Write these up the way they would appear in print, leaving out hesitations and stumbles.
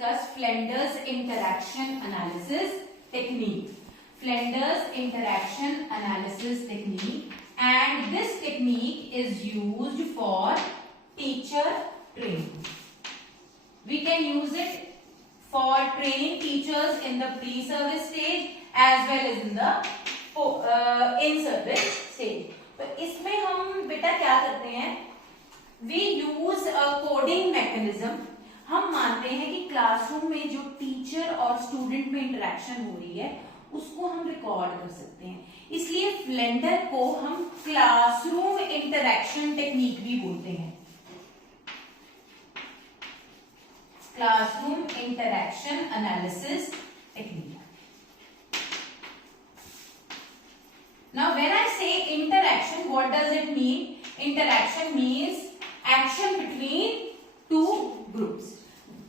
discuss Flinders interaction analysis technique. Flinders interaction analysis technique, and this technique is used for teacher training. We can use it for training teachers in the pre-service stage as well as in the in-service stage. तो इसमें हम बेटा क्या करते हैं, we use a coding mechanism. हम मानते हैं कि क्लासरूम में जो टीचर और स्टूडेंट में इंटरेक्शन हो रही है उसको हम रिकॉर्ड कर सकते हैं, इसलिए फ्लेंडर को हम क्लासरूम इंटरेक्शन टेक्निक भी बोलते हैं. Classroom interaction analysis technique. Now when I say interaction, what does it mean? Interaction means action between two groups.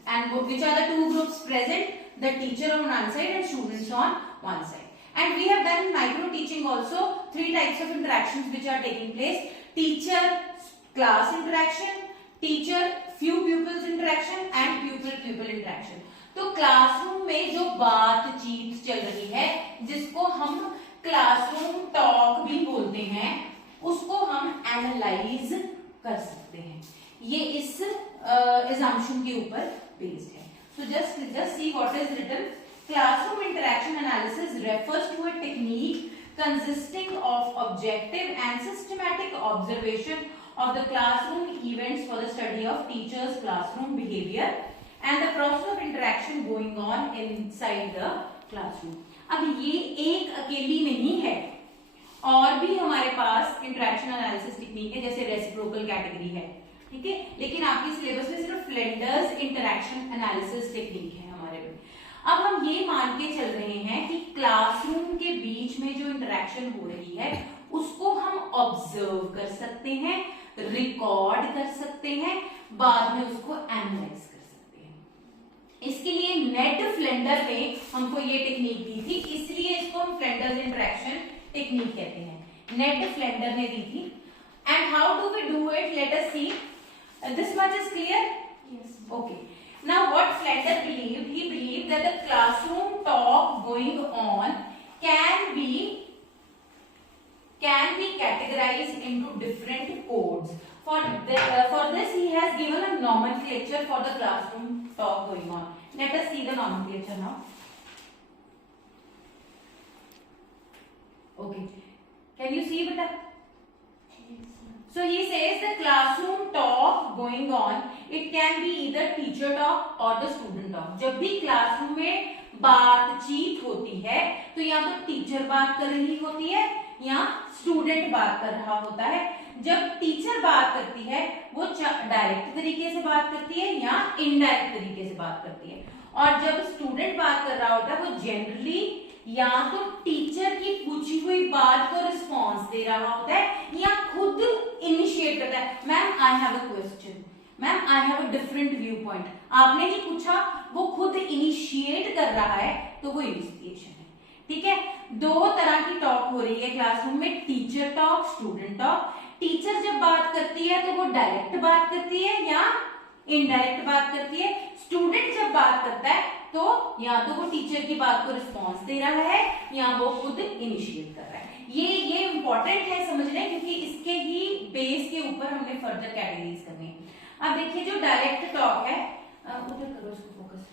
And which are the two groups present? The teacher on one side and students on one side. And we have done in micro teaching also three types of interactions which are taking place. Teacher class interaction, teacher few pupils interaction and pupil pupil interaction. तो classroom में जो बातचीत चल रही है जिसको हम classroom talk भी बोलते हैं, उसको हम एनालाइज कर सकते हैं. ये इस assumption के ऊपर बेस्ड है. So just see what is written. Classroom interaction analysis refers to a technique consisting of objective and systematic observation of the classroom events for the study of teachers' classroom behavior and the process of interaction going on inside the classroom. अब ये एक अकेली नहीं है, और भी हमारे पास interaction analysis technique है, जैसे रेसिप्रोकल कैटेगरी है, ठीक है, लेकिन आपके सिलेबस में सिर्फ फ्लेंडर्स इंटरेक्शन एनालिसिस टेक्निक है हमारे में. अब हम ये मान के चल रहे हैं कि क्लासरूम के बीच में जो इंटरेक्शन हो रही है उसको हम ऑब्जर्व कर सकते हैं, रिकॉर्ड कर सकते हैं, बाद में उसको एनालाइज कर सकते हैं. इसके लिए नेड फ्लेंडर ने हमको ये टेक्निक दी थी, इसलिए इसको हम फ्लेंडर्स इंटरेक्शन टेक्निक कहते हैं. नेड फ्लेंडर ने दी थी. And how do we do it, let us see. This much is clear? Yes. Okay. Now what Flanders believed, he believed that the classroom talk going on can be categorized into different codes. For this he has given a nomenclature for the classroom talk going on. Let us see the nomenclature now. Okay, can you see beta? So he says the classroom talk going on, it can be either teacher talk or the student talk. जब भी classroom में बातचीत होती है तो या तो teacher बात कर रही होती है या स्टूडेंट बात कर रहा होता है. जब टीचर बात करती है वो डायरेक्ट तरीके से बात करती है या इनडायरेक्ट तरीके से बात करती है, और जब स्टूडेंट बात कर रहा होता है वो जनरली या तो टीचर की पूछी हुई बात को रिस्पॉन्स दे रहा होता है या खुद इनिशिएट करता है. Ma'am I have a question, ma'am I have a different view point. आपने ही पूछा, वो खुद इनिशिएट कर रहा है तो वो इनिशिएशन है. ठीक है, दो तरह की टॉक हो रही है क्लासरूम में, teacher talk, student talk. Teacher जब बात करती है तो वो डायरेक्ट बात करती है या इनडायरेक्ट बात करती है. स्टूडेंट जब बात करता है तो या तो वो टीचर की बात को रिस्पॉन्स दे रहा है या वो खुद इनिशिएट कर रहा है. ये इंपॉर्टेंट है समझना, क्योंकि इसके ही बेस के ऊपर हमने फर्दर कैटेगरीज करनी है. अब देखिए जो डायरेक्ट टॉक है, उधर करो उसको फोकस.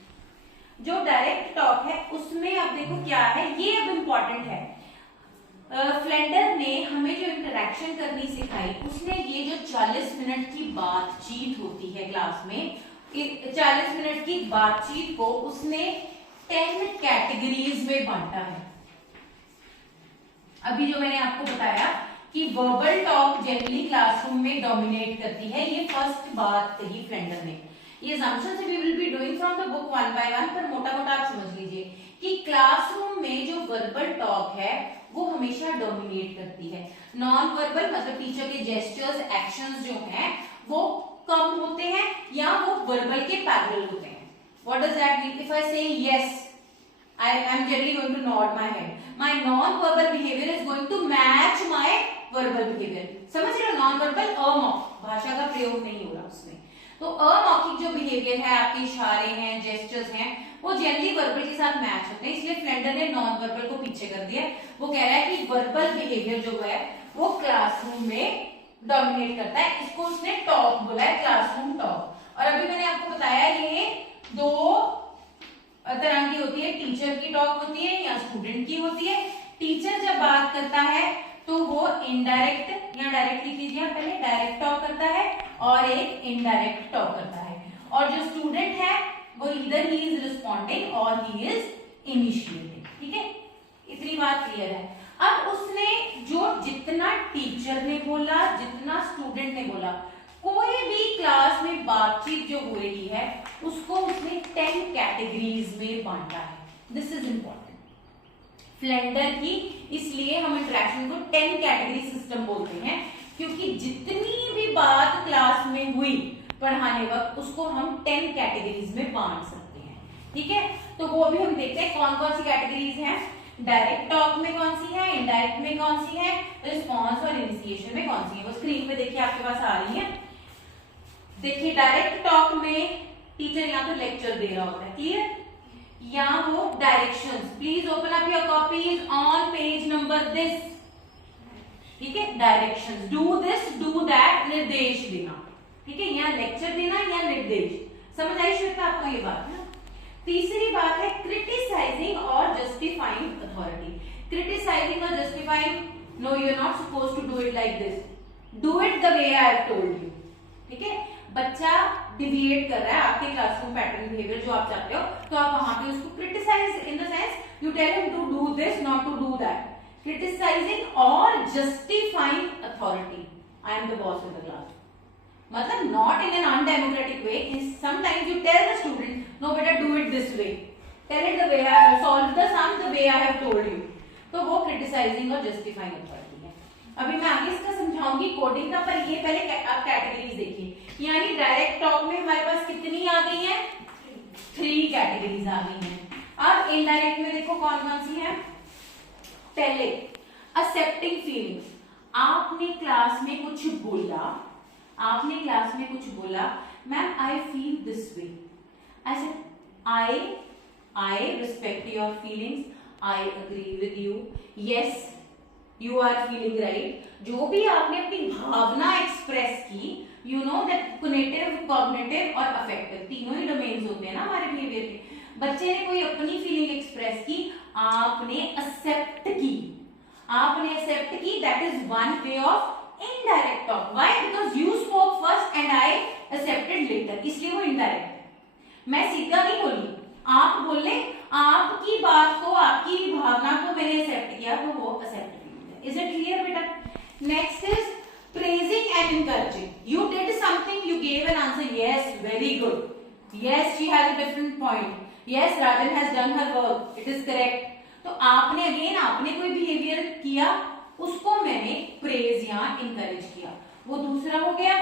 जो डायरेक्ट टॉक है उसमें अब देखो क्या है, ये अब इम्पोर्टेंट है. फ्लेंडर ने हमें जो इंटरेक्शन करनी सिखाई, उसने ये जो 40 मिनट की बातचीत होती है क्लास में, 40 मिनट की बातचीत को उसने 10 कैटेगरीज में बांटा है. अभी जो मैंने आपको बताया कि वर्बल टॉक जनरली क्लासरूम में डोमिनेट करती है, ये फर्स्ट बात कही फ्लेंडर ने. ये assumptions we will be doing from the book one by one, पर मोटा मोटा आप समझ लीजिए कि क्लासरूम में जो वर्बल टॉक है वो हमेशा डोमिनेट करती है. नॉन वर्बल मतलब टीचर के जेस्चर्स, एक्शंस जो हैं वो कम होते हैं या वो वर्बल के पैरेलल होते हैं. What does that mean? If I से yes, I am generally going to nod my head. My non-verbal behavior is going to match my verbal behavior. समझ रहे हो? Non-verbal अमौखिक भाषा का प्रयोग नहीं हो रहा उसमें. तो अमौखिक जो बिहेवियर है, आपके इशारे हैं, जेस्चर्स हैं, जनरली वर्बल के साथ मैच होते हैं, इसलिए फ्लेंडर ने नॉन वर्बल को पीछे कर दिया। वो कह रहा है कि वर्बल बिहेवियर जो है वो क्लासरूम में डोमिनेट करता है, इसको उसने टॉक बोला है, क्लासरूम टॉक। और अभी मैंने आपको बताया ये दो तरह की होती है, टीचर की टॉक होती है या स्टूडेंट की होती है। टीचर जब बात करता है तो वो इनडायरेक्ट या डायरेक्ट लिख लीजिए पहले, डायरेक्ट टॉक करता है और एक इनडायरेक्ट टॉक करता है। और जो स्टूडेंट है वो इधर ही इज रिस्पॉन्डिंग और ही इज इनिशिएटिंग। ठीक है, इतनी बात क्लियर है। अब उसने जो जितना टीचर ने बोला, जितना स्टूडेंट ने बोला, कोई भी क्लास में बातचीत जो हो रही है उसको उसने 10 कैटेगरीज में बांटा है। दिस इज इंपॉर्टेंट फ्लेंडर की, इसलिए हम इंटरेक्शन को 10 कैटेगरी सिस्टम बोलते हैं, क्योंकि जितनी भी बात क्लास में हुई पढ़ाने वक्त उसको हम 10 कैटेगरीज में बांट सकते हैं। ठीक है, तो वो भी हम देखते हैं कौन कौन सी कैटेगरीज हैं। डायरेक्ट टॉक में कौन सी है, इनडायरेक्ट में कौन सी है, रिस्पॉन्स और इनिशिएशन में कौन सी है। वो स्क्रीन पे देखिए आपके पास आ रही है। देखिए डायरेक्ट टॉक में टीचर या तो लेक्चर दे रहा होता है, क्लियर, या वो directions. Please open up your copies on page number this. ठीक है, directions, do this, do that, निर्देश देना। ठीक है, यहाँ लेक्चर देना या निर्देश। समझ आई श्वेता आपको ये बात है। तीसरी बात है क्रिटिसाइजिंग और जस्टिफाइंग अथॉरिटी। क्रिटिसाइजिंग और justifying, no you are not suppose to do it like this, do it the way I have told you. ठीक है, बच्चा डिविएट कर रहा है आपके क्लासरूम पैटर्न बिहेवियर जो आप चाहते हो, तो आप वहां पे उसको criticize in the sense you tell him to do this, not to do that. Criticizing और justifying authority, I am the boss of the class, मतलब not in an undemocratic way. Sometimes you tell the student no बेटा do it this way, tell it the way I have solve the sum the way I have told you. तो वो criticising और justifying authority है। अभी मैं आगे इसका समझाऊंगी coding का, पर ये पहले आप कैटेगरीज देखिए। यानी डायरेक्ट टॉक में हमारे पास कितनी आ गई है, 3 कैटेगरीज आ गई हैं। अब इनडायरेक्ट में देखो कौन कौन सी है। पहले एक्सेप्टिंग फीलिंग्स, आपने क्लास में कुछ बोला, आपने क्लास में कुछ बोला, ma'am I feel this way, I respect your feelings, I agree with you, yes you are feeling right. जो भी आपने अपनी भावना एक्सप्रेस की, you know that cognitive, cognitive और अफेक्टिव तीनों ही डोमेन्स होते हैं ना हमारे बिहेवियर के। बच्चे ने कोई अपनी फीलिंग एक्सप्रेस की, आपने एक्सेप्ट की, आपने एक्सेप्ट की, that is one way of indirect talk. Why? Because you spoke first and I accepted later, इसलिए वो इनडायरेक्ट है। मैं सीधा नहीं बोली, आप बोले, आपकी बात को, आपकी भावना को मैंने एक्सेप्ट किया, तो वो एक्सेप्ट है। इज इट क्लियर बेटा? Next is praising and encouraging. You did something, you gave an answer, yes, very good, yes, she has a different point, yes, Rajan has done her work, it is correct. तो आपने again आपने कोई behaviour किया, उसको मैंने praise या encourage किया, वो दूसरा हो गया।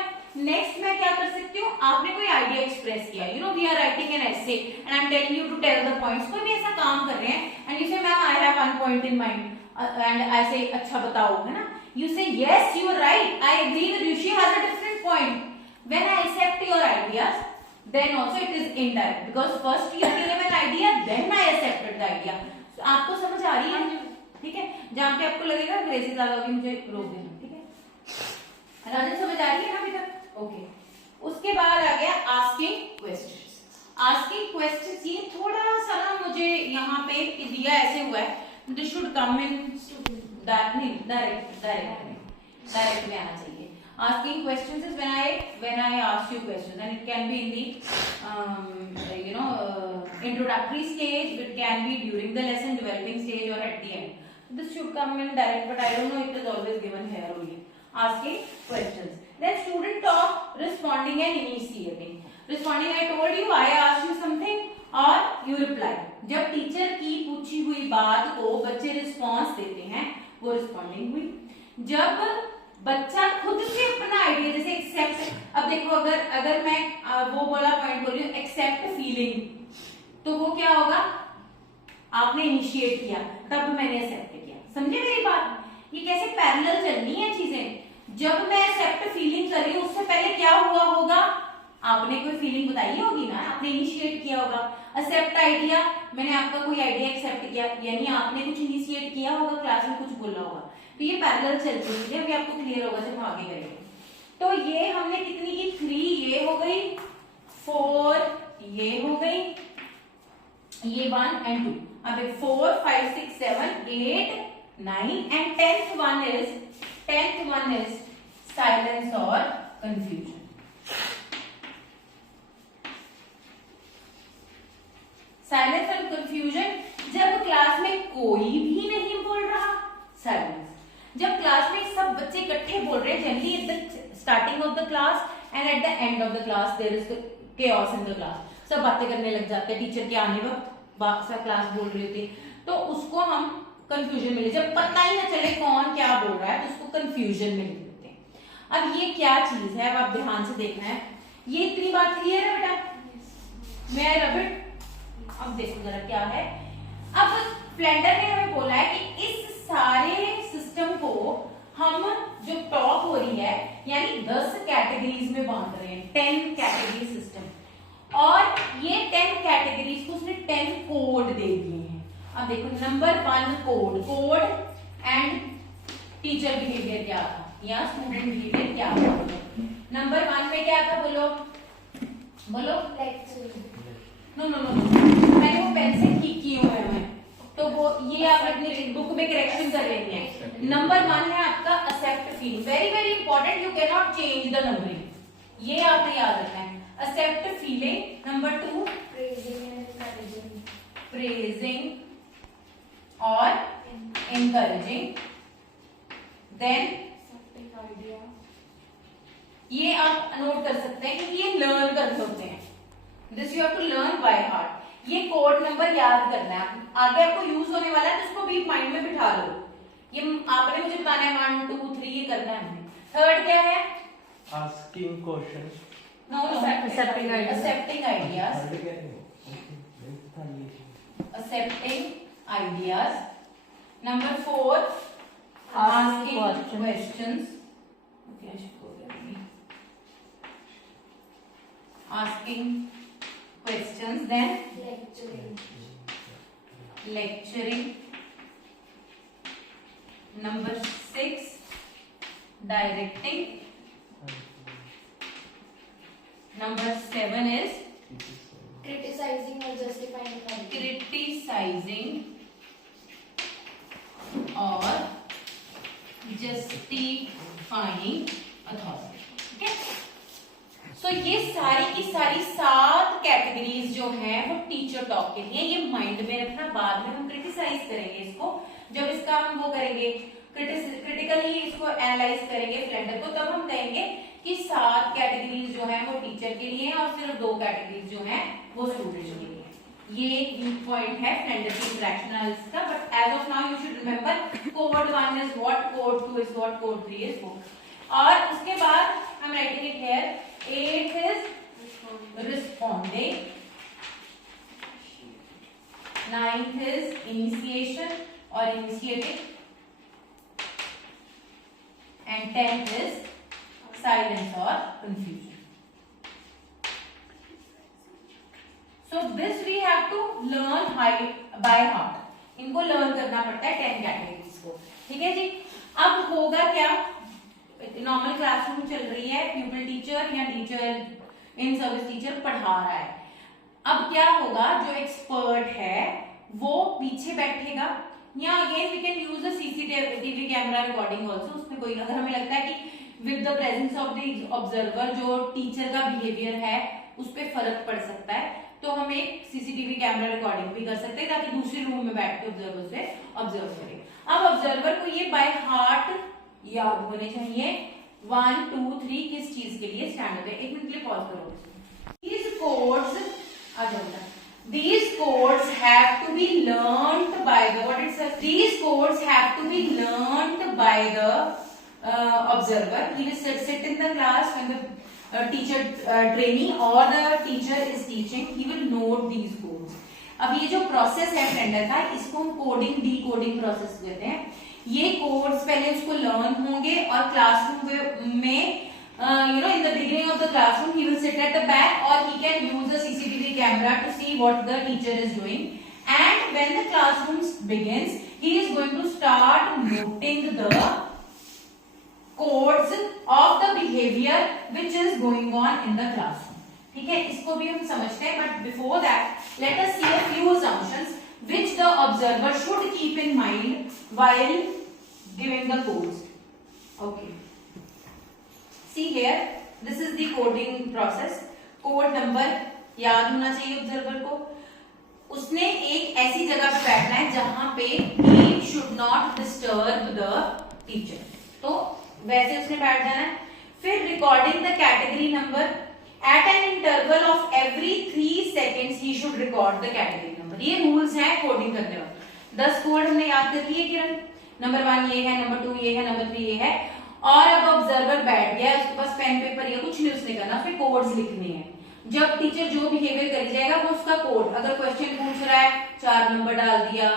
नेक्स्ट मैं क्या कर सकती हूँ, आपने कोई आइडिया एक्सप्रेस किया, you know we are writing an essay and I am telling you to tell the points. कोई भी ऐसा काम कर रहे हैं and you say ma'am I have one point in mind and ऐसे अच्छा बताओ, है ना, you say yes, you are right, I agree with you, she has a different point. When I accept your ideas, then also it is indirect, because first you gave an idea, then I accepted the idea. So, आपको समझ आ रही है? ठीक है, जहाँ पे आपको लगेगा अंग्रेजी ज्यादा होगी मुझे रोक देना, ठीक है। राजन समझ आ रही है ना अभी तक? ओके। उसके बाद आ गया आस्किंग क्वेश्चंस। आस्किंग क्वेश्चंस ये थोड़ा सा ना मुझे यहाँ पे दिया ऐसे हुआ है, this should come in direct में आना चाहिए। Asking questions is when I ask you questions, and it can be in the introductory stage, it can be during the lesson developing stage or at the end. This should come in direct, but I don't know it is always given here only. Asking questions. Then student talk, responding and initiating. Responding, I told you, I asked you something और you reply. जब teacher की पूछी हुई बात को बच्चे response देते हैं, वो रिस्पॉन्डिंग हुई। जब बच्चा खुद से अपना आइडिया, जैसे एक्सेप्ट, अब देखो अगर मैं वो वाला पॉइंट बोल रही हूँ एक्सेप्ट फीलिंग, तो वो क्या होगा, आपने इनिशिएट किया तब मैंने एक्सेप्ट किया। समझे मेरी बात? ये कैसे पैरेलल चलनी है चीजें। जब मैं एक्सेप्ट फीलिंग कर रही हूँ उससे पहले क्या हुआ होगा, आपने कोई फीलिंग बताई होगी ना, आपने इनिशिएट किया होगा। एक्सेप्ट आइडिया, मैंने आपका कोई आइडिया एक्सेप्ट किया, यानी आपने कुछ इनिशिएट किया होगा, क्लास में कुछ बोला होगा, तो ये पैरेलल चलती है, अभी आपको क्लियर होगा जब हम आगे करेंगे। तो ये हमने कितनी की 3 ये हो गई, 4 ये हो गई, ये 1 and 2। अब 4 5 6 7 8 9 and 10th one is silence or confusion। Silence और कंफ्यूजन, जब क्लास में कोई भी नहीं बोल रहा, साइलेंस। जब क्लास में सब बच्चे इकट्ठे बोल रहे हैं, generally at the starting of the class and at the end of the class there is chaos in the class, सब बातें करने लग जाते हैं, टीचर के आने वक्त सब क्लास बोल रही होती, तो उसको हम कंफ्यूजन में, जब पता ही ना चले कौन क्या बोल रहा है तो उसको कंफ्यूजन में लिख देते हैं। अब ये क्या चीज है, अब आप ध्यान से देखना है, ये इतनी बात क्लियर है बेटा? मैं रब इट, अब देखो जरा क्या है। अब फ्लेंडर ने हमें बोला है कि इस सारे सिस्टम को हम जो टॉप हो रही है यानी 10 कैटेगरीज में बांट रहे हैं, 10 कैटेगरी सिस्टम, और ये 10 कैटेगरीज को उसने 10 कोड दे दिए हैं। अब देखो number 1 code and teacher behaviour क्या था या स्टूडेंट बिहेवियर क्या था। नंबर 1 में क्या था, बोलो नो मैंने वो पेन से ठीक किए हुए हैं, तो वो ये आप अपनी बुक में करेक्शन कर लेंगे। नंबर 1 है आपका accept feeling, very very important, you can not change the numbering, ये आपने याद रखना है। Accept feeling. नंबर 2 प्रेजिंग और encouraging, then ये आप नोट कर सकते हैं कि ये लर्न करते होते हैं, this you have to learn by heart. ये कोड नंबर याद करना है, आगे आपको यूज होने वाला है तो उसको भी माइंड में बिठा लो, ये आपने मुझे बताना है 1 2 3 ये करना है हमें। थर्ड क्या है, asking questions, no accepting ideas, accepting ideas। Number 4 asking questions, asking questions, then lecturing। Number 6 directing। Number 7 is criticizing or justifying criticizing और justifying authority। ठीक है, सो ये सारी की सारी 7 कैटेगरीज जो है वो टीचर टॉक के लिए, ये माइंड में रखना। बाद में हम क्रिटिसाइज करेंगे इसको, जब इसका हम वो करेंगे क्रिटिकली इसको एनालाइज करेंगे फ्लेंडर को, तब हम कहेंगे कि 7 कैटेगरीज जो है वो टीचर के लिए और सिर्फ 2 कैटेगरीज जो है वो स्टूडेंट के लिए। ये वीक पॉइंट है फ्लेंडर की इंटरेक्शन एनालिसिस का, but as of now you should remember code 1 is what, code 2 is what, code 3 is what. और उसके बाद I am writing it here, 8th is responding, 9th is initiation or initiating, and 10th is silence or confusion। So this we have to learn by heart, इनको learn करना पड़ता है 10 categories को। ठीक है जी, अब होगा क्या, नॉर्मल क्लासरूम चल रही है, प्यूपल टीचर या टीचर इन सर्विस टीचर पढ़ा रहा है। अब क्या होगा, जो एक्सपर्ट है वो पीछे बैठेगा, या again we can use the CCTV camera recording also. उसमें कोई अगर हमें लगता है कि with the presence of the observer जो टीचर का बिहेवियर है उस पर फर्क पड़ सकता है, तो हम एक सीसीटीवी कैमरा रिकॉर्डिंग भी कर सकते हैं ताकि दूसरे रूम में बैठ के ऑब्जर्वर से ऑब्जर्व करें। अब ऑब्जर्वर को ये बाय हार्ट याद होने चाहिए 1 2 3 किस चीज के लिए स्टैंड होते हैं। 1 मिनट के लिए पॉज करो। These codes, आ जाओ, these codes have to be learnt by the, what it says, these codes have to be learnt by the observer. He will sit in the class when the teacher training or the teacher is teaching, he will note these codes। अब ये जो process है फ्रेंडर का, इसको हम coding decoding process कहते हैं। ये कोड्स पहले उसको लर्न होंगे और क्लासरूम में in the beginning of the classroom he will sit at the back और he can use the CCTV camera to see what the teacher is doing, and when the classroom begins, he is going to start noting the codes of the behavior which is going on in the classroom. ठीक है, इसको भी हम समझते हैं, but before that let us see a few assumptions which the observer should keep in mind while giving the codes. Okay, see here, this is the coding process. Code number याद होना चाहिए ऑब्जर्वर को. उसने एक ऐसी जगह पे बैठना है जहां पे he should not disturb the teacher. तो वैसे उसने बैठ जाना है. फिर recording the category number at an interval of every 3 seconds he should record the category number. ये रूल्स हैं कोडिंग करने वाले. 10 कोड हमने याद कर लिए किरण. नंबर 1 ये है, नंबर 2 ये है, नंबर 3 ये है. और अब ऑब्जर्वर बैठ गया, उसके पास पेन पेपर या कुछ नहीं उसने करना, उसने कोड्स लिखने हैं. जब टीचर जो बिहेवियर कर जाएगा वो उसका कोड, अगर क्वेश्चन पूछ रहा है 4 नंबर डाल दिया,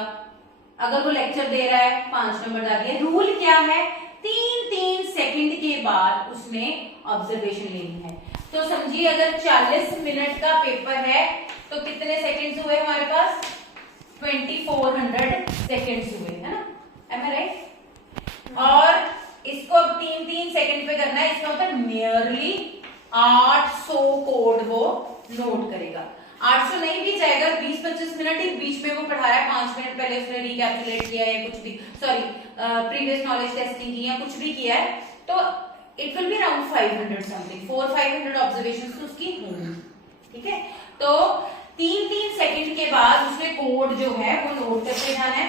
अगर वो लेक्चर दे रहा है 5 नंबर डाल दिया. रूल क्या है, 3-3 सेकंड के बाद उसने ऑब्जर्वेशन लेनी है. तो समझिए अगर 40 मिनट का पेपर है तो कितने सेकंड्स हुए हमारे पास, 2400 सेकंड्स हुए, है ना, एम आई राइट. और इसको अब 3-3 सेकंड पे करना है, इसका मतलब नियरली 800 कोड वो नोट करेगा. 800 नहीं भी जाएगा, 20-25 मिनट ही बीच में वो पढ़ा रहा है, 5 मिनट पहले उसने रिकैलकुलेट किया है, कुछ भी सॉरी प्रीवियस नॉलेज टेस्टिंग की या कुछ भी किया है, तो it will be around 500 something, 400-500 observations तो उसकी होंगी. ठीक है, तो 3-3 सेकंड के बाद उसने कोड जो है वो नोट करके जाना है,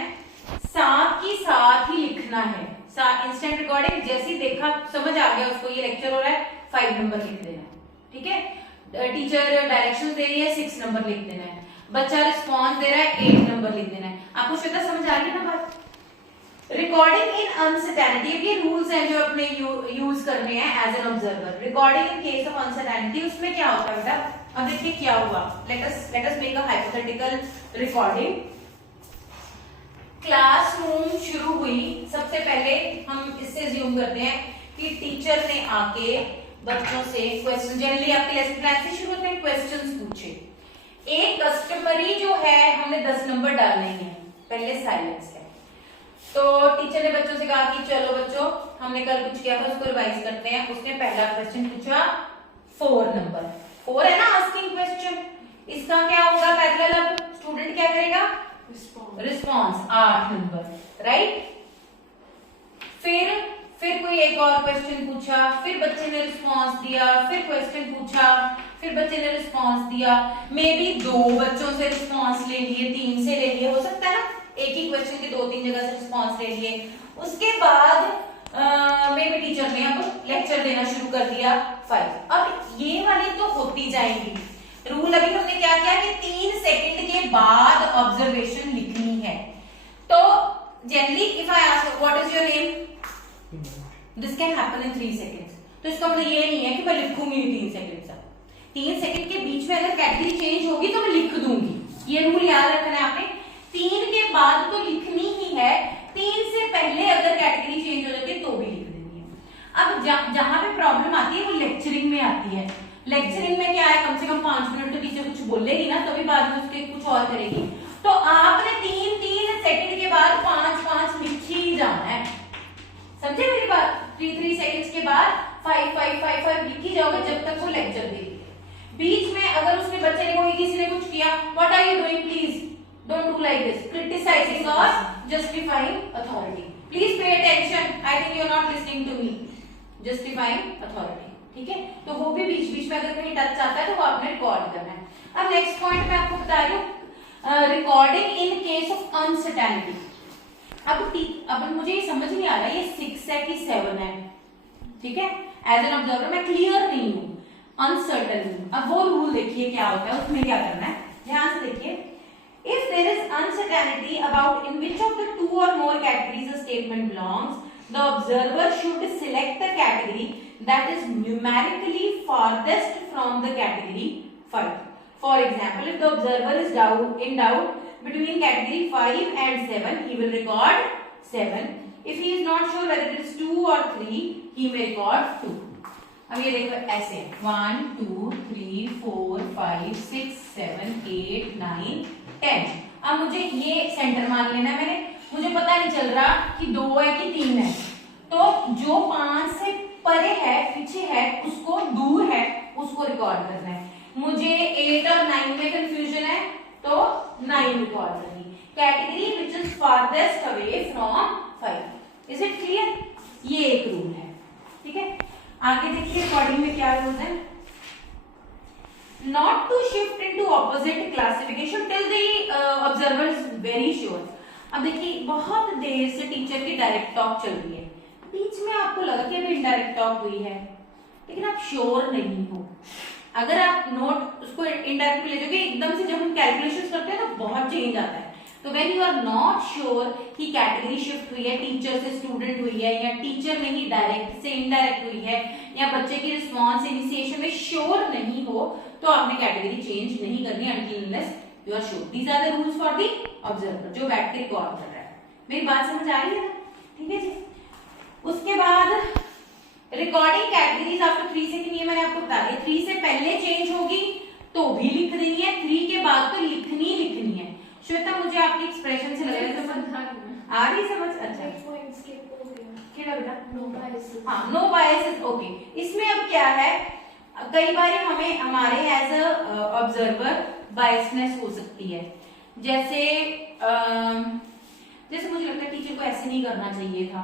साथ ही साथ ही लिखना है. इंस्टेंट रिकॉर्डिंग, जैसे देखा समझ आ गया उसको ये लेक्चर हो रहा है, 5 नंबर लिख देना है. ठीक है, टीचर डायरेक्शंस दे रही है, 6 नंबर लिख देना है. बच्चा रिस्पॉन्स दे रहा है, 8 नंबर लिख देना है. आपको श्वेता समझ आ रही है ना बात. रिकॉर्डिंग इन अनसर्टेनिटी, ये रूल्स हैं जो अपने यूज करने हैं as an observer. Recording in case of uncertainty, उसमें क्या होता है बेटा, अब देखिए क्या हुआ. Let us make a hypothetical recording. Classroom शुरू हुई, सबसे पहले हम इससे ज्यूम करते हैं कि टीचर ने आके बच्चों से क्वेश्चन, जनरली आपके लेसन प्लान से शुरू होते हैं, क्वेश्चंस पूछे. एक कस्टमरी जो है हमने 10 नंबर डालने हैं, पहले साइलेंस है. तो टीचर ने बच्चों से कहा कि चलो बच्चों हमने कल कुछ किया था उसको रिवाइज करते हैं. उसने पहला क्वेश्चन पूछा 4 नंबर, 4 है ना आस्किंग क्वेश्चन. इसका क्या होगा पैरेलल, अब स्टूडेंट क्या करेगा, रिस्पॉन्स 8 नंबर, राइट. फिर कोई एक और क्वेश्चन पूछा, फिर बच्चे ने रिस्पॉन्स दिया, फिर क्वेश्चन पूछा, फिर बच्चे ने रिस्पॉन्स दिया. मे बी 2 बच्चों से रिस्पॉन्स ले लिए, 3 से ले लिए, हो सकता है ना, एक ही क्वेश्चन के 2-3 जगह से रिस्पॉन्स ले लिए. उसके बाद मे बी टीचर ने अब लेक्चर देना शुरू कर दिया 5. अब ये वाली तो होती जाएंगी. रूल अभी हमने क्या किया कि 3 सेकंड के बाद ऑब्जर्वेशन लिखनी है. तो generally if I ask what is your name, this can happen in 3 seconds. तो इसका मतलब ये नहीं है कि मैं लिखूंगी 3 सेकंड तक. 3 सेकंड के बीच में अगर कैटेगरी चेंज होगी तो मैं लिख दूंगी. ये रूल याद रखना है आपने. 3 के बाद तो लिखनी ही है, 3 से पहले अगर कैटेगरी चेंज हो जाती है तो भी लिख देनी है. अब जहां पे प्रॉब्लम आती है वो लेक्चरिंग में आती है. लेक्चरिंग में क्या है, कम से कम 5 मिनट तो टीचर कुछ बोलेगी ना, तभी बाद में उसके कुछ और करेगी. तो आपने 3-3 सेकंड के बाद 5-5 लिख ही जाना है. समझे मेरी बात. 3-3 सेकंड्स के बाद 5-5-5-5 लिख ही जाओगे जब तक वो लेक्चर देगी. बीच में अगर उसने बच्चे ने कोई किसी ने कुछ किया, what are you doing, please don't do like this, criticizing और justifying authority. Please pay attention, I think you are not listening to me. Justifying authority, ठीक है. तो वो भी बीच बीच में अगर कहीं टच आता है तो वो आपने रिकॉर्ड करना है. अब नेक्स्ट पॉइंट मैं आपको बता रही हूँ, recording in case of uncertainty. अब मुझे ये समझ नहीं आ रहा ये 6 है कि 7 है. ठीक है, एज एन ऑब्जर्वर मैं क्लियर नहीं हूँ, अनसर्टन हूँ. अब वो रूल देखिए क्या होता है, उसमें क्या करना है, ध्यान से देखिए. If there is uncertainty about in which of the 2 or more categories a statement belongs, the observer should select the category that is numerically farthest from the category 5. For example, if the observer is in doubt between category 5 and 7, he will record 7. If he is not sure whether it is 2 or 3, he may record 2. अब ये देखो ऐसे 1 2 3 4 5 6 7 8 9 10। अब मुझे ये centre मान लेना है मैंने, मुझे पता नहीं चल रहा कि 2 है कि 3 है, तो जो 5 से परे है, पीछे है, उसको दूर है, उसको रिकॉर्ड करना है। मुझे 8 और 9 में कंफ्यूजन है तो 9 रिकॉर्ड करनी। Category which is farthest away from 5। Is it clear? ये एक रूल है, ठीक है। आगे देखिए रिकॉर्डिंग में क्या रूल है। Not to shift into opposite classification till the observer is very sure। अब देखिए बहुत देर से टीचर की डायरेक्ट टॉक चल रही है, बीच में आपको लगा कि अभी इनडायरेक्ट टॉक हुई है, लेकिन आप श्योर नहीं हो। अगर आप नोट उसको इनडायरेक्ट ले जाओगे, एकदम से जब हम कैलकुलेशंस करते हैं तो बहुत चेंज आता है। तो when you are not sure कि कैटेगरी शिफ्ट हुई है, टीचर से स्टूडेंट हुई है, या टीचर में ही डायरेक्ट से इनडायरेक्ट हुई है, या बच्चे की रिस्पॉन्स इनिशिएशन में श्योर नहीं हो, तो आपने कैटेगरी चेंज नहीं करनी until unless you are sure। These are the rules for the observer जो बैठ के रिकॉर्ड कर रहा है। मेरी बात समझ आ रही है ना? ठीक है जी। उसके बाद रिकॉर्डिंग कैटेगरीज आफ्टर 3 से, ये मैंने आपको बता दिया। 3 से पहले चेंज होगी तो भी लिख देनी है, 3 के बाद तो लिखनी लिखनी है। श्वेता मुझे आपकी एक्सप्रेशन से लग रहा है समझ आ रही समझ? अच्छा क्या बेटा? हाँ, नो बायसेस, ओके। इसमें अब क्या है, कई बार हमें हमारे एज अ ऑब्जर्वर बायसनेस हो सकती है। जैसे जैसे मुझे लगता है टीचर को ऐसे नहीं करना चाहिए था,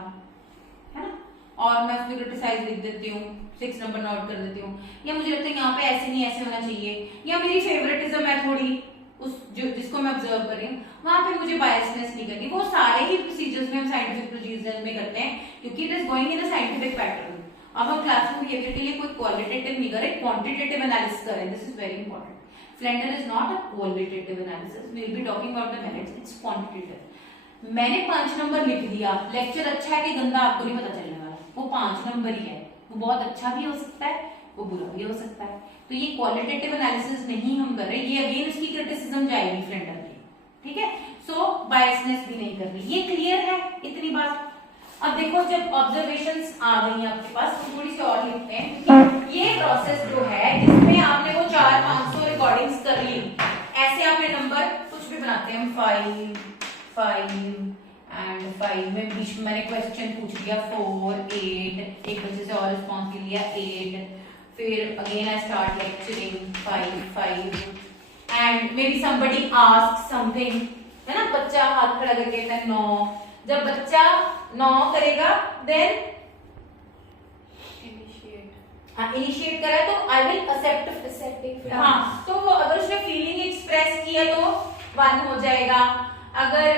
है ना, और मैं उसमें क्रिटिसाइज लिख देती हूँ, 6 नंबर नोट कर देती हूँ। या मुझे लगता है यहाँ पे ऐसे नहीं ऐसे होना चाहिए, या मेरी फेवरेटिज्म है थोड़ी उस जो जिसको मैं ऑब्जर्व कर रही हूँ, वहां पे मुझे बायसनेस नहीं करनी। वो सारे ही प्रोसीजर्स में हम साइंटिफिक प्रोसीजर में करते हैं, क्योंकि it is going in a scientific pattern. अब हम क्लासरूम बिहेवियर के लिए कोई क्वालिटेटिव नहीं करें, क्वांटिटेटिव एनालिसिस करें। This is very important. Flanders is not a qualitative analysis, we will be talking about the merits, it's quantitative. मैंने 5 number लिख दिया, लेक्चर अच्छा है कि गंदा आपको नहीं पता चलने वाला, वो 5 नंबर ही है। वो बहुत अच्छा भी हो सकता है, वो बुरा भी हो सकता है। तो ये क्वालिटेटिव एनालिसिस नहीं हम कर रहे, ये अगेन उसकी क्रिटिसिज्म जाएगी फ्लेंडर की, ठीक है। सो बायसनेस भी नहीं करनी। ये क्लियर है इतनी बात? अब देखो जब ऑब्जर्वेशंस आ गई हैं आपके पास, तो थोड़ी सी और लिखते हैं, क्योंकि ये प्रोसेस जो है जिसमें आपने वो 400-500 रिकॉर्डिंग्स कर ली, ऐसे आपने नंबर कुछ भी बनाते हैं हम, 5 5 एंड 5 में बीच में मैंने क्वेश्चन पूछ लिया 4 8, एक बच्चे से और रिस्पॉन्स ले लिया 8, फिर again I start lecturing 5 5 and may be somebody ask something, है ना, बच्चा हाथ खड़ा करके कहता है 9। जब बच्चा 9 करेगा देन इनिशिएट करा तो आई विल एक्सेप्ट। हाँ, तो वो अगर उसने फीलिंग एक्सप्रेस किया तो 1 हो जाएगा। अगर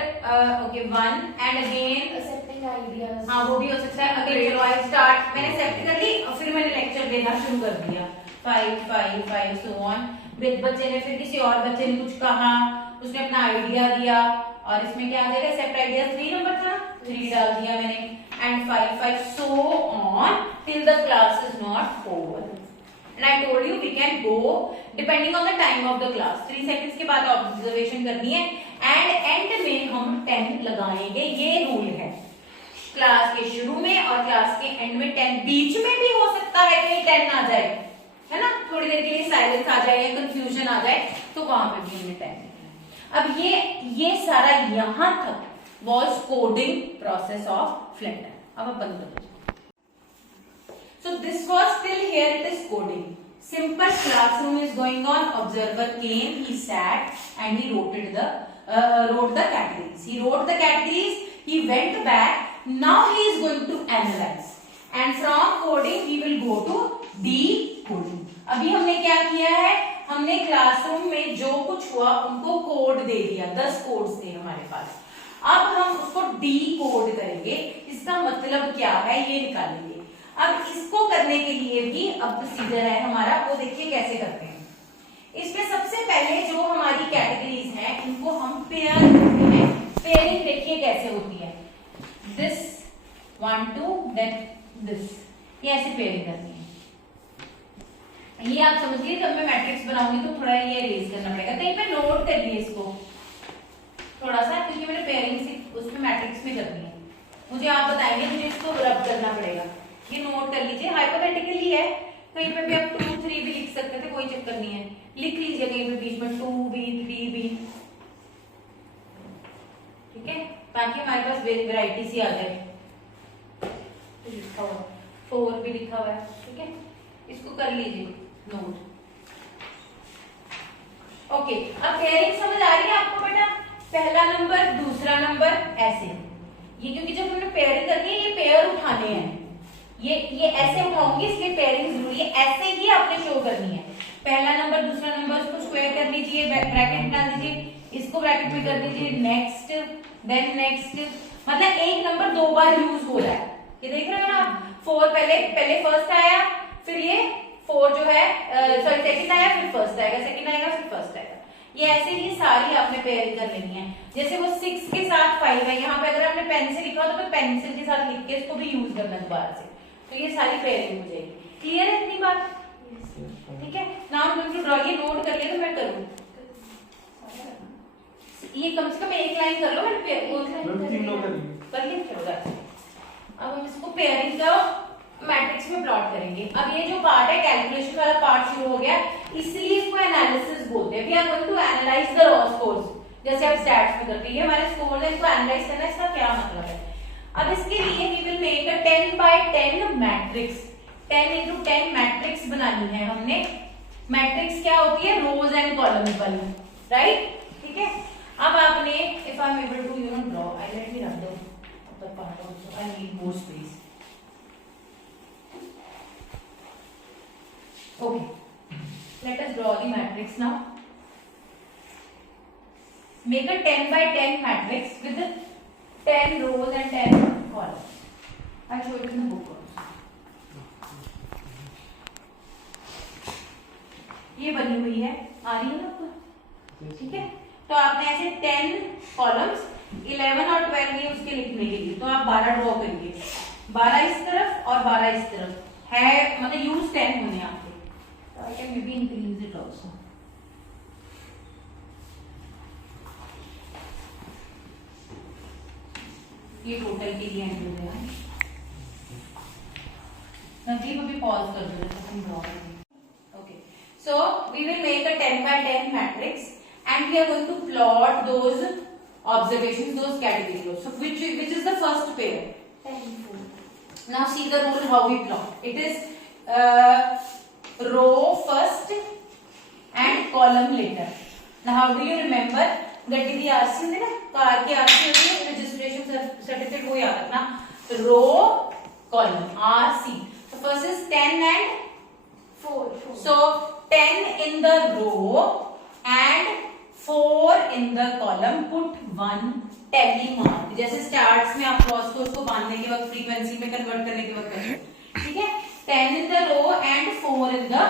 okay 1 and again accepting ideas, हाँ वो भी हो सकता है। अगेन चलो आई स्टार्ट, मैंने एक्सेप्ट कर ली और फिर मैंने लेक्चर देना शुरू कर दिया 5 5 5 सो ऑन। बच्चे ने फिर किसी और बच्चे ने कुछ कहा, उसने अपना आइडिया दिया, और इसमें क्या आ जाएगा, एक्सेप्ट आइडिया 3 नंबर था, 3 डाल दिया मैंने, and 5 5 so on till the class is not over. And I told you we can go depending on the time of the class. 3 seconds के बाद ऑब्जर्वेशन करनी है एंड एंड में हम 10 लगाएंगे, ये रूल है। क्लास के शुरू में और क्लास के एंड में 10, बीच में भी हो सकता है कहीं 10 आ जाए, है ना, थोड़ी देर के लिए साइलेंस आ जाए या कंफ्यूजन आ जाए, तो वहां पे भी हमें 10। अब ये सारा यहां तक was coding process of Flender। अब अपन करें, so this was till here it is coding। Simple classroom is going on, observer came, he sat and he wrote the categories, he wrote the categories, he went back, now he is going to analyze, and from coding we will go to decoding। अभी हमने क्या किया है, हमने classroom में जो कुछ हुआ उनको कोड दे दिया, 10 कोड्स थे हमारे पास। अब हम उसको डीकोड करेंगे, इसका मतलब क्या है ये निकालेंगे। अब इसको करने के लिए भी अब प्रोसीजर है हमारा, वो देखिए कैसे करते हैं। इसमें सबसे पहले जो हमारी कैटेगरीज हैं इनको हम पेयर करते हैं। पेयरिंग देखिए कैसे होती है, दिस 1 2 देन दिस, ये ऐसे पेयरिंग करनी है। ये आप समझिए, जब मैं मैट्रिक्स बनाऊंगी तो थोड़ा ये अरेंज करना पड़ेगा, कहीं पे नोट करिए इसको थोड़ा सा, क्योंकि मैंने पेयरिंग से उसमें मैट्रिक्स में करनी है। मुझे आप बताएंगे मुझे इसको रब करना पड़ेगा, ये नोट कर लीजिए। हाइपोथेटिकली है, कहीं पे भी आप 2 3 भी लिख सकते थे, कोई चक्कर नहीं है, लिख लीजिए कहीं पे बीच में 2b 3b, ठीक है, ताकि हमारे पास वैरायटी सी आ जाए। लिखा हुआ 4 भी लिखा हुआ है, ठीक है, इसको कर लीजिए नोट। ओके, अब पेयरिंग समझ आ रही है आपको बेटा? पहला नंबर, दूसरा नंबर, ऐसे ये, क्योंकि जब हमने पेयरिंग करनी है ये पेयर उठाने हैं, ये ऐसे उठाऊंगी इसलिए पेयरिंग जरूरी है, ऐसे ही आपने शो करनी है। पहला नंबर, दूसरा नंबर, उसको स्क्वायर कर लीजिए, ब्रैकेट डाल दीजिए, इसको ब्रैकेट में कर दीजिए, नेक्स्ट, देन नेक्स्ट, मतलब एक नंबर 2 बार यूज हो रहा है, ये देख रहे हो ना आप? 4 पहले फर्स्ट आया, फिर ये 4 जो है सॉरी सेकंड आया, फिर फर्स्ट आएगा, सेकंड आएगा, फिर फर्स्ट आएगा, ये ऐसे ही सारी आपने पेयरिंग कर लेनी है। जैसे वो 6 के साथ 5 है, यहाँ पे अगर आपने पेन से लिखा हो तो पेंसिल के साथ लिख के इसको भी यूज करना दोबारा से, तो ये सारी पेयरिंग हो जाएगी। क्लियर है इतनी बात? ठीक है, नाउ गोइंग टू ड्रॉ, ये नोट कर लिया तो मैं करूँ, ये कम से कम एक लाइन कर लो, मैं कर लिया, चलो। अब हम इसको पेयरिंग का मैट्रिक्स में प्लॉट करेंगे। अब ये जो पार्ट है कैलकुलेशन वाला पार्ट शुरू हो गया, इसलिए इसको एनालिसिस बोलते हैं। We are going to analyse the raw scores, जैसे आप स्टैट्स में करते हैं, ये हमारे स्कोर है, इसको एनालाइज करना है, इसका क्या मतलब है। अब इसके लिए we will make a 10 by 10 matrix, 10 into 10 matrix बनानी है हमने। मैट्रिक्स क्या होती है? रोज एंड कॉलम वाली, राइट? ठीक है, अब आपने if I am able to you know draw, I let me rub the part also, I need more space. Okay, let us draw the matrix now. Make a 10 by 10 matrix with 10 rows and 10 columns. I show it in the book also. ये बनी हुई है, आ रही है ना आपको? ठीक है, तो आपने ऐसे 10 कॉलम्स 11 और 12 ये उसके लिखने के लिए, तो आप 12 ड्रॉ करिए, 12 इस तरफ और 12 इस तरफ है, मतलब यूज 10 होने आपके। I can maybe increase it also. ये टोटल के लिए एंड हो गया। नजीब अभी पॉज कर दो, हम ड्रॉ करेंगे। Okay, so we will make a 10 by 10 matrix and we are going to plot those observations, those categories. So which is the first pair? 10 4. Now see the rule how we plot. It is row first and column later. Now how do you remember? गड्डी की RC होती है ना, car की RC होती है, registration certificate, वो याद रखना, row column RC. So first is 10 and 4. so 10 in the row and 4 in the column. Put one tally mark, जैसे स्टार्ट्स में आप क्रॉस को उसको बांधने के वक्त, फ्रीक्वेंसी में कन्वर्ट करने के वक्त करें, ठीक है। 10 in the row and 4 in the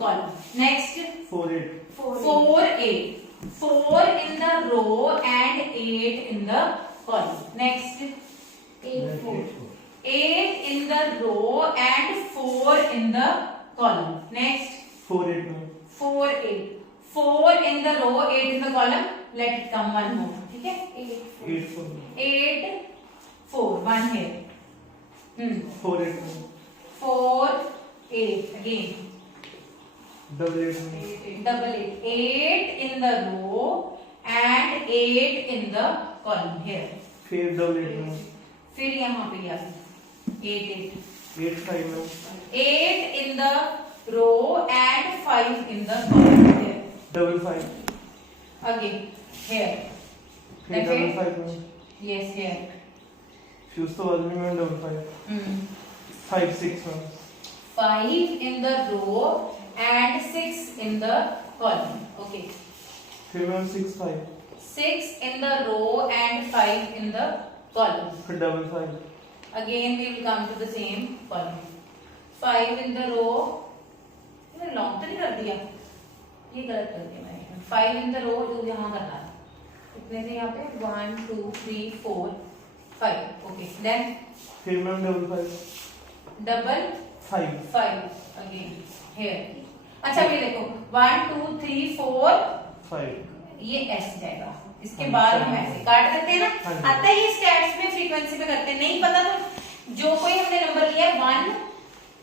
column. Next 4 8 4 8 4 in the row and 8 in the column. Next 8 4. 8 in the row and 4 in the column. Next 4 8 9 4 8 4 in the row, 8 in the column. Let it come one more, ठीक है। 8 4. 8 4 one here. 4 8 9 4 8 again. double 8 9 Double 8. 8 in the row and 8 in the column here. फिर double 8 9 फिर यहाँ पे आ गया 8 8 5 9 8 in the row and 5 in the column here. double 5 Again here. फिर That's double it? 5 9 Yes here. फिर उस तो बाद में मैं double 5 5 6 9 5 in the row and 6 in the column. Okay. फिर मैं 6 5 6 in the row and 5 in the column. फिर double 5 Again we will come to the same column. 5 in the row. ये लॉन्ग तो नहीं कर दिया, ये गलत कर दिया मैंने। 5 in the row जो यहाँ करना है, कितने थे यहाँ पे? 1 2 3 4 5. Okay. Then फिर मैं double 5 double 5 5 again here. अच्छा ये देखो 1 2 3 4 5 ये ऐसे जाएगा, इसके बाद हम ऐसे काट देते हैं ना। हाँ जी। आता है ये स्टैट्स में फ्रीक्वेंसी पे करते हैं, नहीं पता तो जो कोई हमने नंबर लिया 1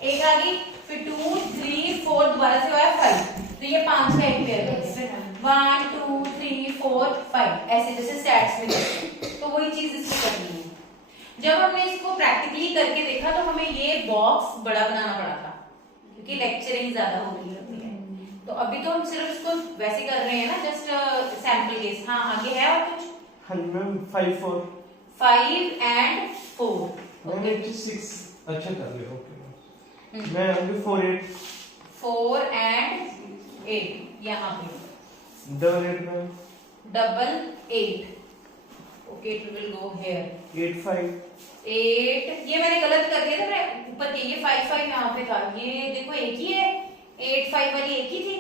एक आ गई, फिर 2 3 4 दोबारा से आया 5, तो ये 5 का एक पेयर कर दिया। 1 2 3 4 5 ऐसे जैसे स्टैट्स में करते, तो वही चीज इसमें करनी है। जब हमने इसको प्रैक्टिकली करके देखा तो हमें ये बॉक्स बड़ा बनाना पड़ा था, क्योंकि लेक्चरिंग ज्यादा हो रही होती है। तो अभी तो हम सिर्फ इसको वैसे कर रहे हैं ना, जस्ट सैंपल केस। हाँ आगे है और कुछ? हाँ जी मैम 5 4 5 and 4 मैंने 6 अच्छा कर लिया। ओके मैं अभी 4 8 4 and 8 यहाँ पे double 8 ma'am double 8। Okay it will go here 8 5 8। ये मैंने गलत कर दिया था, मैं ऊपर के ये 5 5 यहाँ पे था, ये देखो एक ही है। 8 5 वाली एक ही थी।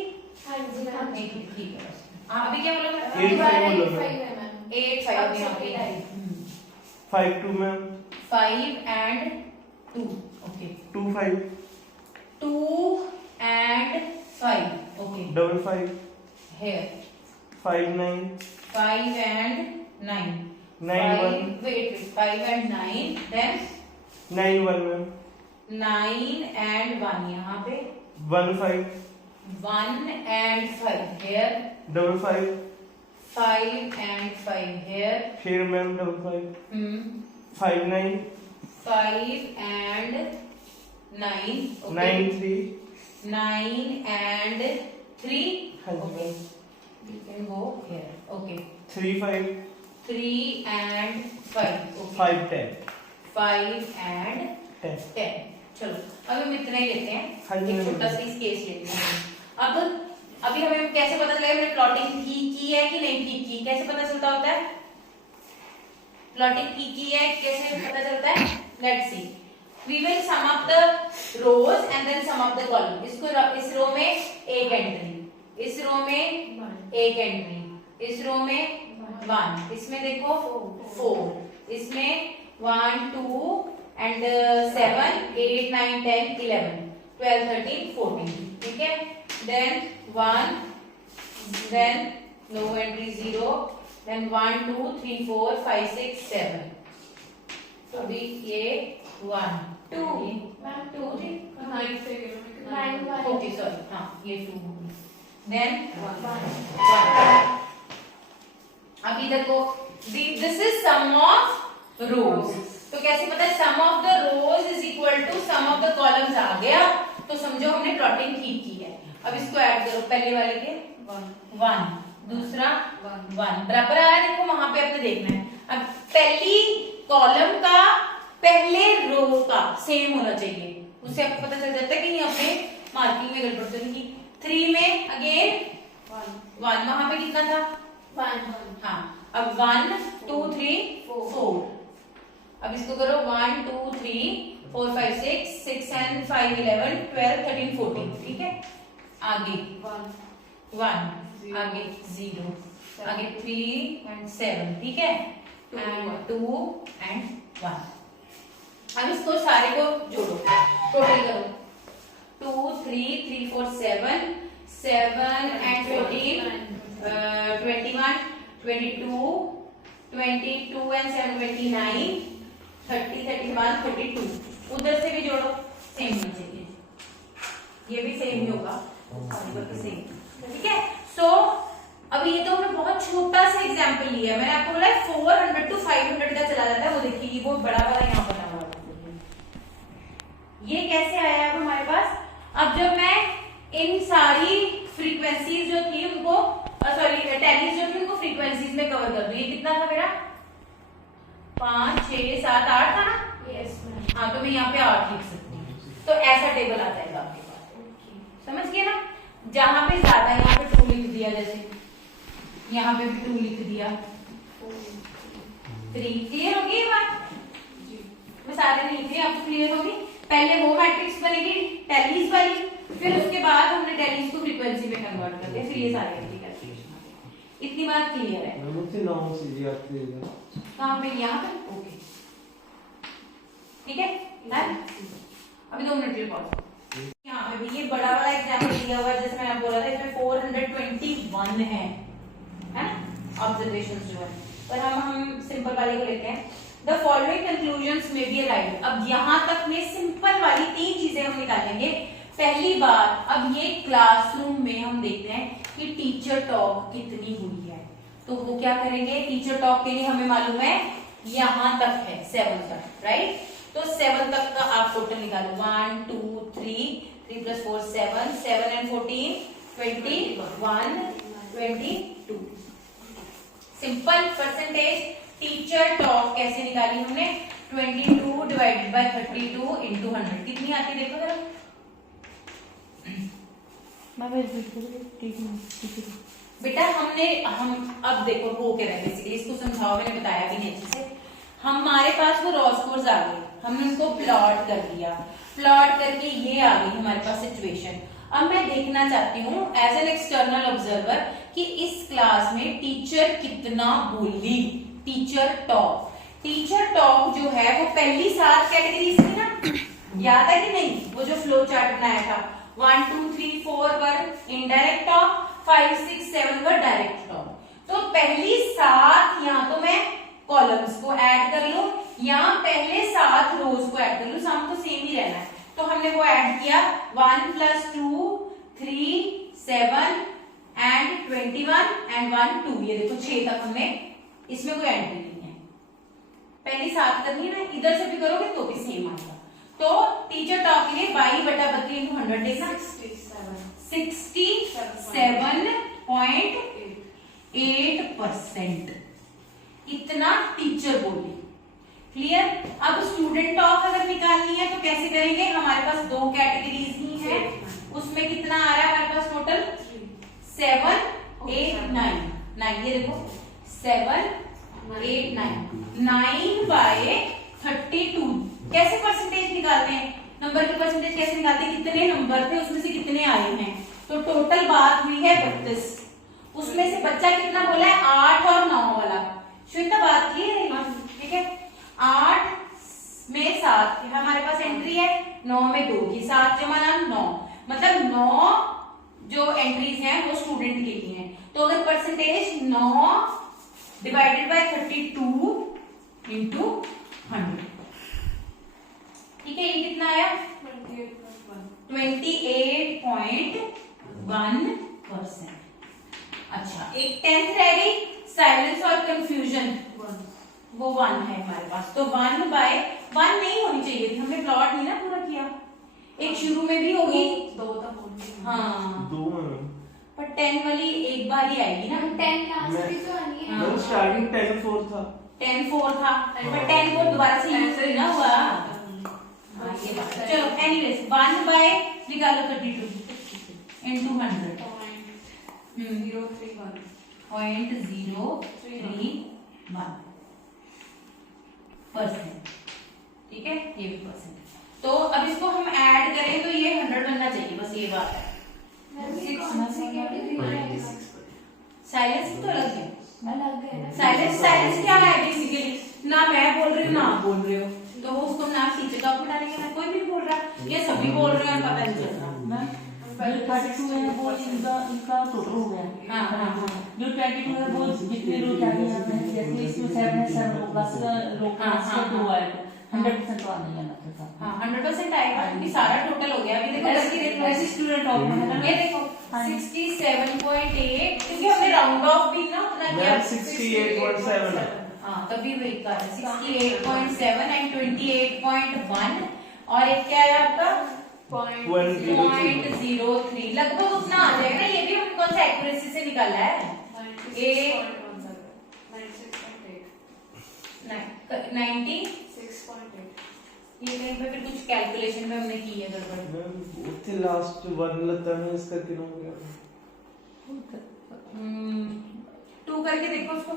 हाँ जी मैम। एक ही ठीक है बस। हाँ अभी क्या बोला मैं? 8 5 बोलो 5 मैम। है मैम। 8 5 यहाँ पे 5 2 ma'am 5 and 2 okay 2 5 2 and 5 okay double 5 here 5 9 5 and 9 9 1 wait 5 and 9 then 9 1 ma'am 9 and 1 यहाँ पे 1 5 1 and 5 here double 5 5 and 5 here फिर ma'am double 5 5 9 5 and 9 okay 9 3 9 and 3 हाँ जी okay you can go here okay 3 5 3 and 5 okay 5 10 5 and 10 10 चलो अब हम इतना ही लेते हैं। हाँ जी, एक छोटा सा केस लेते हैं। अब अभी हमें कैसे पता चलेगा हमने प्लॉटिंग ठीक की है कि नहीं ठीक की? कैसे पता चलता होता है? प्लॉटिंग ठीक की है कैसे पता चलता है? Let's see we will sum up the rows and then sum up the column. इसको इस रो में एक एंट्री, इस रो में एक एंट्री, इस रो में 1, इसमें देखो 4, इसमें 1 2 and 7 8 9 10 11 12 13 14 ठीक है। then 1 then no entry 0 then 1 2 3 4 5 6 7 अभी ये 1 2 मैम 2 3 9 1 ओके सॉरी हाँ ये 2 then 1 अभी देखो this is sum of rows. तो कैसे पता है? Sum of the rows is equal to sum of the columns आ गया, तो समझो हमने प्लॉटिंग ठीक की है। अब इसको ऐड करो, पहले वाले के 1 दूसरा 1 बराबर आ रहा है, देखो वहां पे आपने देखना है। अब पहली कॉलम का पहले रो का सेम होना चाहिए, उससे आपको पता चल जाता है कि यहाँ पे मार्किंग में गड़बड़ तो नहीं की। 3 में अगेन 1 वहां पे कितना था? 1 हाँ अब 1 2 3 4 अब इसको करो 1 2 3 4 5 6 6 and 5 11 12 13 14 ठीक है। आगे 1 आगे 0 आगे 3 and 7 ठीक है and 2 and 1। अब इसको सारे को जोड़ो, टोटल करो 2 3 3 4 7 7 and 14 21 22 22 and 7 29 30 31 32 उधर से भी जोड़ो, सेम होना चाहिए, ये भी सेम ही होगा सेम ठीक है। सो अभी ये तो हमने बहुत छोटा सा एग्जांपल लिया, मैंने आपको बोला 400 to 500 का चला जाता है, वो देखिए ये बहुत बड़ा वाला यहाँ बना हुआ है। ये कैसे आया है हमारे पास? अब जब मैं इन सारी फ्रीक्वेंसीज जो थी उनको सॉरी टैलीज जो थी उनको फ्रीक्वेंसीज में कवर कर दूं। ये कितना था मेरा? 5 6 7 8 था ना? Yes ma'am. हाँ तो मैं यहाँ पे 8 लिख सकती हूँ, तो ऐसा टेबल आ जाएगा आपके पास। समझ गए ना? जहां पे ज्यादा यहाँ पे 2 लिख दिया, जैसे यहाँ पे भी 2 लिख दिया 3। क्लियर होगी ये बात? मैं सारे नहीं लिख रही, आपको क्लियर होगी। पहले वो मैट्रिक्स बनेगी टैलीज वाली, फिर उसके बाद हमने टैलीज को फ्रीक्वेंसी में कन्वर्ट कर दिया, फिर ये सारे कैलकुलेशन। इतनी बात क्लियर है? कहाँ पे? यहाँ पे ओके ठीक है ना? अभी 2 मिनट के लिए पॉज। यहाँ पे भी ये बड़ा वाला एग्जाम्पल दिया हुआ है, जैसे मैंने आपको बोला था इसमें 421 है ना ऑब्जर्वेशंस जो है, पर हम सिंपल वाले को लेते हैं। द फॉलोइंग कंक्लूजन्स में बी राइट। अब यहाँ तक में सिंपल वाली 3 चीजें हम निकालेंगे। पहली बात, अब ये क्लासरूम में हम देखते हैं कि टीचर टॉक कितनी हुई है, तो वो क्या करेंगे, टीचर टॉक के लिए हमें मालूम है यहाँ तक है 7 तक, राइट। तो 7 तक का आप टोटल निकालो, 1 2 3 3 + 4 7 7 and 14 21 22। Simple percentage teacher talk कैसे निकाली हमने, 22 डिवाइडेड बाय 32 इंटू 100 कितनी आती है देखो जरा। बेटा हम अब देखो हो क्या रहा है, बेसिकली इसको समझाओ, मैंने बताया भी नहीं अच्छे से। हमारे पास वो रॉ स्कोर्स आ गए, हमने उनको प्लॉट कर दिया, प्लॉट करके ये आ गई हमारे पास सिचुएशन। अब मैं देखना चाहती हूँ एज एन एक्सटर्नल ऑब्जर्वर कि इस क्लास में टीचर कितना बोली, टीचर टॉक। टीचर टॉक जो है वो पहली 7 कैटेगरीज थी ना, याद है कि नहीं, वो जो फ्लो चार्ट बनाया था, 1 2 3 4 वर इनडायरेक्ट टॉक, 5 6 7 वर डायरेक्ट टॉक। तो पहली 7 या तो मैं कॉलम्स को ऐड कर लूं या पहले 7 रोज को ऐड कर लूं, सम तो सेम ही रहना है। तो हमने वो ऐड किया 1 + 2 3 7 एंड 21 एंड 1 2। ये देखो 6 तक हमने, इसमें कोई एंट्री नहीं है। पहली 7 करनी है ना, इधर से भी करोगे तो भी सेम आएगा। तो टीचर टॉक के लिए 22/32 इंटू 100 देखना, 67.8% इतना टीचर बोली। क्लियर। अब स्टूडेंट टॉक अगर निकालनी है तो कैसे करेंगे, हमारे पास 2 कैटेगरीज ही है, उसमें कितना आ रहा है हमारे पास टोटल 7 8 9। ये देखो 7 8 9/32। कैसे परसेंटेज निकालते हैं, नंबर के परसेंटेज कैसे निकालते हैं, कितने नंबर थे उसमें से कितने आए हैं। तो टोटल बात हुई है 32, उसमें से बच्चा कितना बोला है, 8 और 9 वाला। श्वेता बात की है, ठीक है। 8 में 7 हमारे पास एंट्री है, 9 में 2 की 7 जमा 9, मतलब 9 जो एंट्रीज हैं वो स्टूडेंट के लिए हैं। तो अगर परसेंटेज 9 डिवाइडेड बाय 32 इंटू 100, ठीक है, ये कितना आया 28.1%। अच्छा, एक 10th रह गई, साइलेंस और कंफ्यूजन, वो 1 है हमारे पास। तो 1/1 नहीं होनी चाहिए थी, हमने प्लॉट नहीं ना पूरा किया। एक शुरू में भी होगी, 2 तक होगी, हाँ 2 पर 10 वाली एक बार ही आएगी ना। 10 लास्ट की तो आनी है। मैं स्टार्टिंग 10 4 था, 10 4 था, पर 10 4 दोबारा से यूज नहीं ना हुआ। हाँ, ये बात है। चलो एनीवेज 1 बाय निकालो 32 इंटू 100 0.031%, ठीक है, ये भी परसेंट। तो अब इसको हम ऐड करें तो ये 100 बनना चाहिए, बस ये बात है। साइलेंस तो अलग है, साइलेंस क्या है बेसिकली, ना मैं बोल रही हूँ ना आप बोल रहे हो, तो वो उसको ना टीचर टॉक में डालेंगे, ना कोई भी बोल रहा है, ये सभी बोल रहे हैं, पता नहीं चल रहा। जो 32 है वो इनका टोटल हो गया। हाँ हाँ हाँ, जो 22 है वो जितने लोग आगे आते हैं, जैसे इसमें 7 है 7 लोग बस लोग हाँ, हाँ, 2 आएगा, 100% तो आने जाना था। हाँ 100% आएगा क्योंकि सारा टोटल हो गया। अभी देखो ऐसे स्टूडेंट ऑफ में ये देखो 67.8, क्योंकि हमने राउंड ऑफ भी ना अपना किया, 68.7। हाँ तभी वही का 68.7 एंड 28.1 और एक क्या है आपका 0.03, लगभग उतना आ जाएगा। ये भी हमने कौन सा एक्यूरेसी से निकाला है, 96.8। ये कहीं पे फिर कुछ कैलकुलेशन में हमने की है गड़बड़। मैं उत्थे लास्ट 1 लगता है इसका कितना हो गया, 2 करके देखो उसको,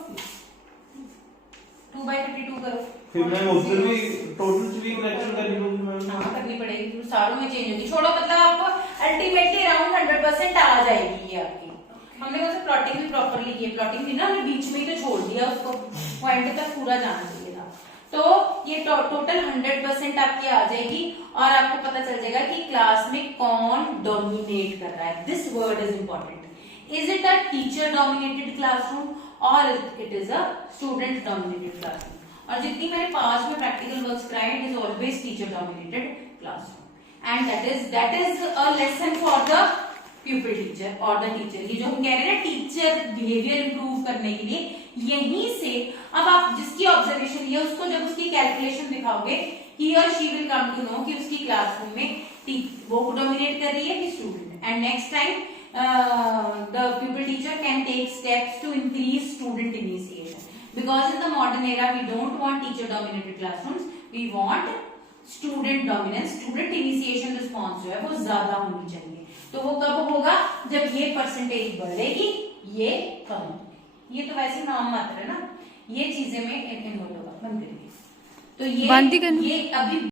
2/32 करो, फिर मैं उधर भी टोटल भी करेक्शन करनी होगी मैम। हाँ करनी पड़ेगी, सारों में चेंज होगी। छोड़ो, मतलब आपको अल्टीमेटली अराउंड 100% आ जाएगी ये आपकी। हमने वैसे प्लॉटिंग भी प्रॉपर्ली की, प्लॉटिंग भी ना हमने बीच में ही तो छोड़ दिया उसको, पॉइंट तक पूरा जाना चाहिए था। तो ये टोटल 100% आपकी आ जाएगी और आपको पता चल जाएगा कि क्लास में कौन डोमिनेट कर रहा है। This word is important. Is it a teacher dominated classroom और it is a student dominated classroom. और जितनी मैंने पास्ट में प्रैक्टिकल वर्क्स कराए, it is always teacher dominated classroom and that is a lesson for the pupil teacher और the teacher. ये जो हम कह रहे हैं ना टीचर बिहेवियर इंप्रूव करने के लिए, यहीं से अब आप जिसकी ऑब्जर्वेशन लिया उसको जब उसकी कैलकुलेशन दिखाओगे, ही और she will come to know कि उसकी क्लासरूम में वो डोमिनेट कर रही है कि student. And next time the pupil teacher can take steps to increase student initiation, because in the modern era we don't want teacher dominated classrooms, we want student dominance, student initiation response जो है वो ज्यादा होनी चाहिए। तो वो कब होगा? जब ये परसेंटेज बढ़ेगी, ये कम होगी। ये तो वैसे नाम मात्र है ना, ये चीजें में इन्वॉल्व होगा। बंद करिए। तो ये अभी